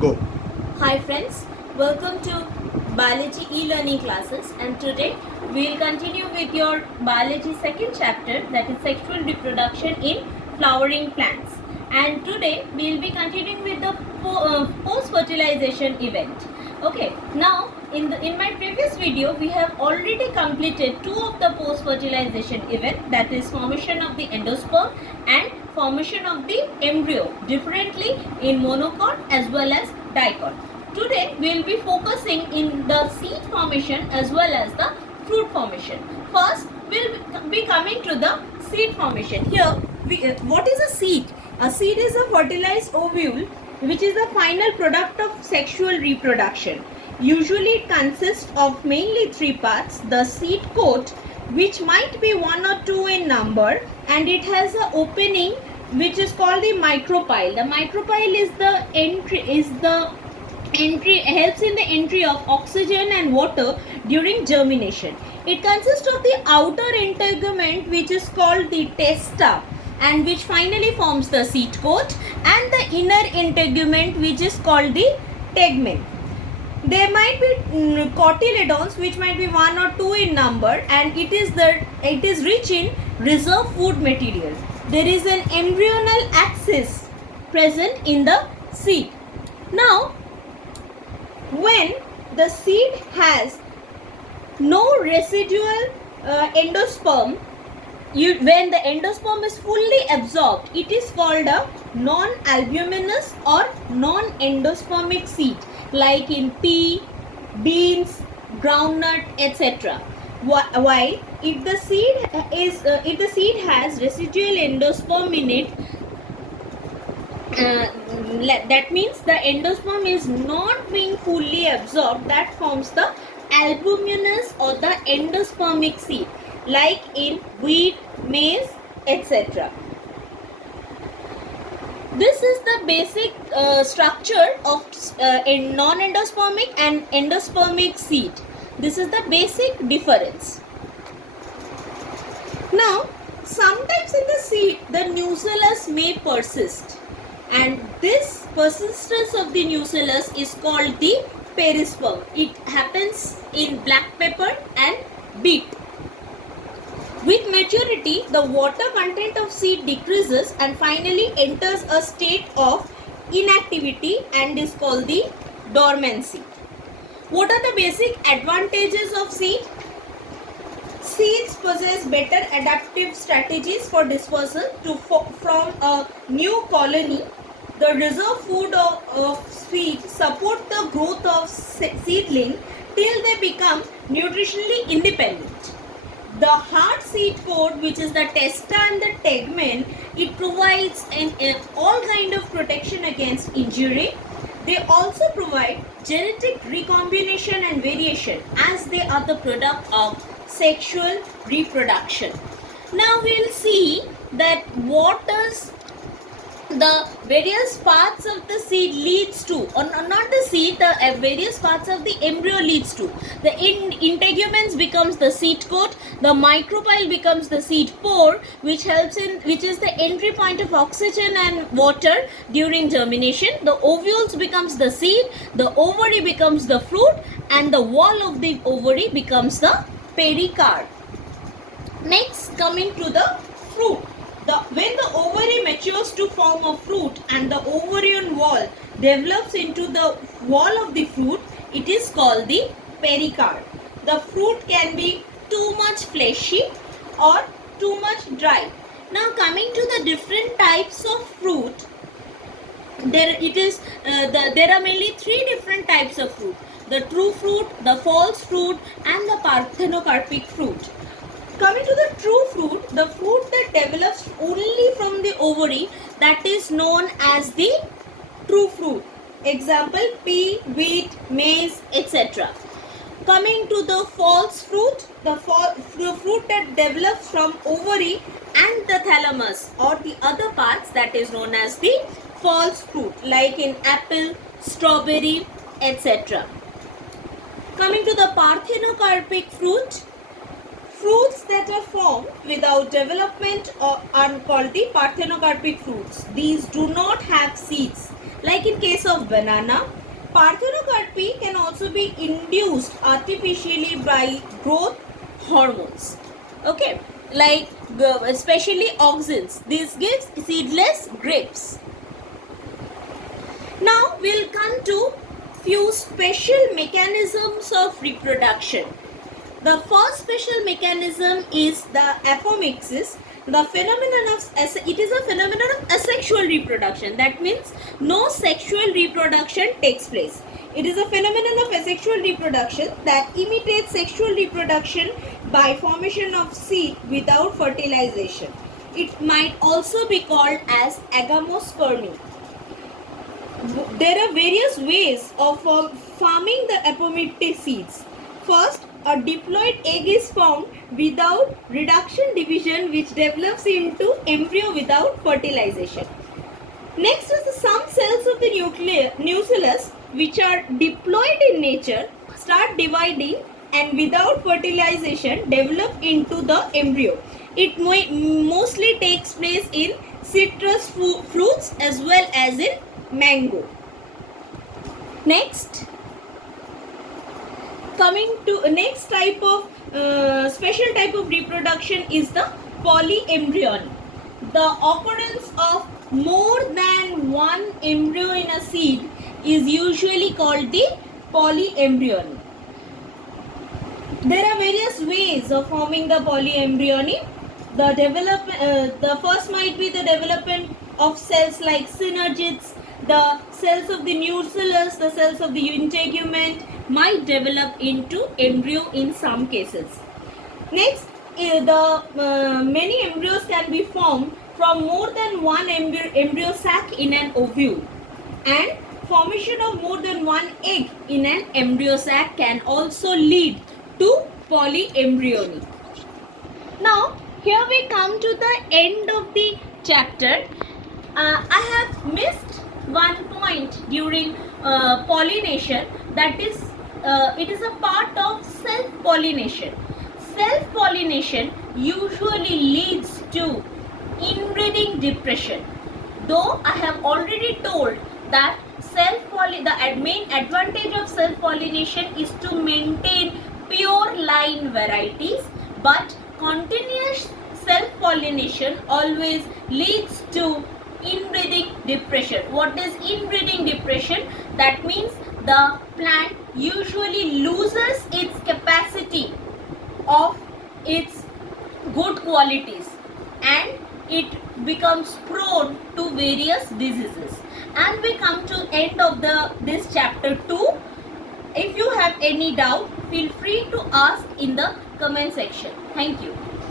Go. Hi friends, welcome to biology e-learning classes, and today we will continue with your biology second chapter, that is sexual reproduction in flowering plants. And today we will be continuing with the post-fertilization event. Okay, now in my previous video we have already completed two of the post-fertilization event, that is formation of the endosperm and formation of the embryo, differently in monocot as well as dicot. Today we will be focusing in the seed formation as well as the fruit formation. First we will be coming to the seed formation. Here what is a seed? A seed is a fertilized ovule which is the final product of sexual reproduction. Usually it consists of mainly three parts: the seed coat, which might be one or two in number, and it has an opening which is called the micropyle. The micropyle is the entry helps in the entry of oxygen and water during germination. It consists of the outer integument which is called the testa, and which finally forms the seed coat, and the inner integument which is called the tegmen. There might be cotyledons which might be one or two in number, and it is rich in reserve food material. There is an embryonal axis present in the seed. Now, when the seed has no residual endosperm, when the endosperm is fully absorbed, it is called a non-albuminous or non-endospermic seed, like in pea, beans, groundnut, etc. While if the seed has residual endosperm in it, that means the endosperm is not being fully absorbed, that forms the albuminous or the endospermic seed, like in wheat, maize, etc. This is the basic structure of a non-endospermic and endospermic seed. This is the basic difference. Now, sometimes in the seed, the nucellus may persist, and this persistence of the nucellus is called the perisperm. It happens in black pepper and beet. With maturity, the water content of seed decreases and finally enters a state of inactivity and is called the dormancy. What are the basic advantages of seed? Seeds possess better adaptive strategies for dispersal from a new colony. The reserve food of seed support the growth of seedling till they become nutritionally independent. The hard seed coat, which is the testa and the tegmen, it provides all kind of protection against injury. They also provide genetic recombination and variation, as they are the product of sexual reproduction. Now we will see that what does the various parts of the seed leads to, or not the seed, the various parts of the embryo leads to. The integuments becomes the seed coat, the micropyle becomes the seed pore, which is the entry point of oxygen and water during germination. The ovules becomes the seed, the ovary becomes the fruit, and the wall of the ovary becomes the pericarp. Next, coming to the fruit. When the ovary matures to form a fruit and the ovarian wall develops into the wall of the fruit, it is called the pericarp. The fruit can be too much fleshy or too much dry. Now, coming to the different types of fruit, there are mainly three different types of fruit: the true fruit, the false fruit, and the parthenocarpic fruit. Coming to the true fruit, the fruit that develops only from the ovary, that is known as the true fruit. Example: pea, wheat, maize, etc. Coming to the false fruit, the fruit that develops from ovary and the thalamus or the other parts, that is known as the false fruit, like in apple, strawberry, etc. Coming to the parthenocarpic fruit, fruits that are formed without development are called the parthenocarpic fruits. These do not have seeds. Like in case of banana, parthenocarpy can also be induced artificially by growth hormones. Okay, like especially auxins. This gives seedless grapes. Now we'll come to few special mechanisms of reproduction. The first special mechanism is the apomixis. The phenomenon of it is a phenomenon of asexual reproduction. That means no sexual reproduction takes place. It is a phenomenon of asexual reproduction that imitates sexual reproduction by formation of seed without fertilization. It might also be called as agamospermy. There are various ways of forming the apomictic seeds. First, a diploid egg is formed without reduction division, which develops into embryo without fertilization. Next is some cells of the nucellus which are diploid in nature start dividing and without fertilization develop into the embryo. It mostly takes place in citrus fruits as well as in mango. Next, coming to next type of special type of reproduction is the polyembryony. The occurrence of more than one embryo in a seed is usually called the polyembryony. There are various ways of forming the polyembryony. The first might be the development of cells like synergids. The cells of the nucellus, the cells of the integument might develop into embryo in some cases. Next, many embryos can be formed from more than one embryo sac in an ovule, and formation of more than one egg in an embryo sac can also lead to polyembryony. Now, here we come to the end of the chapter. I have missed one point during pollination, that is it is a part of self-pollination. Self-pollination usually leads to inbreeding depression. Though I have already told that the main advantage of self-pollination is to maintain pure line varieties, but continuous self-pollination always leads to inbreeding depression. What is inbreeding depression? That means the plant usually loses its capacity of its good qualities and it becomes prone to various diseases. And we come to end of this chapter 2. If you have any doubt, feel free to ask in the comment section. Thank you.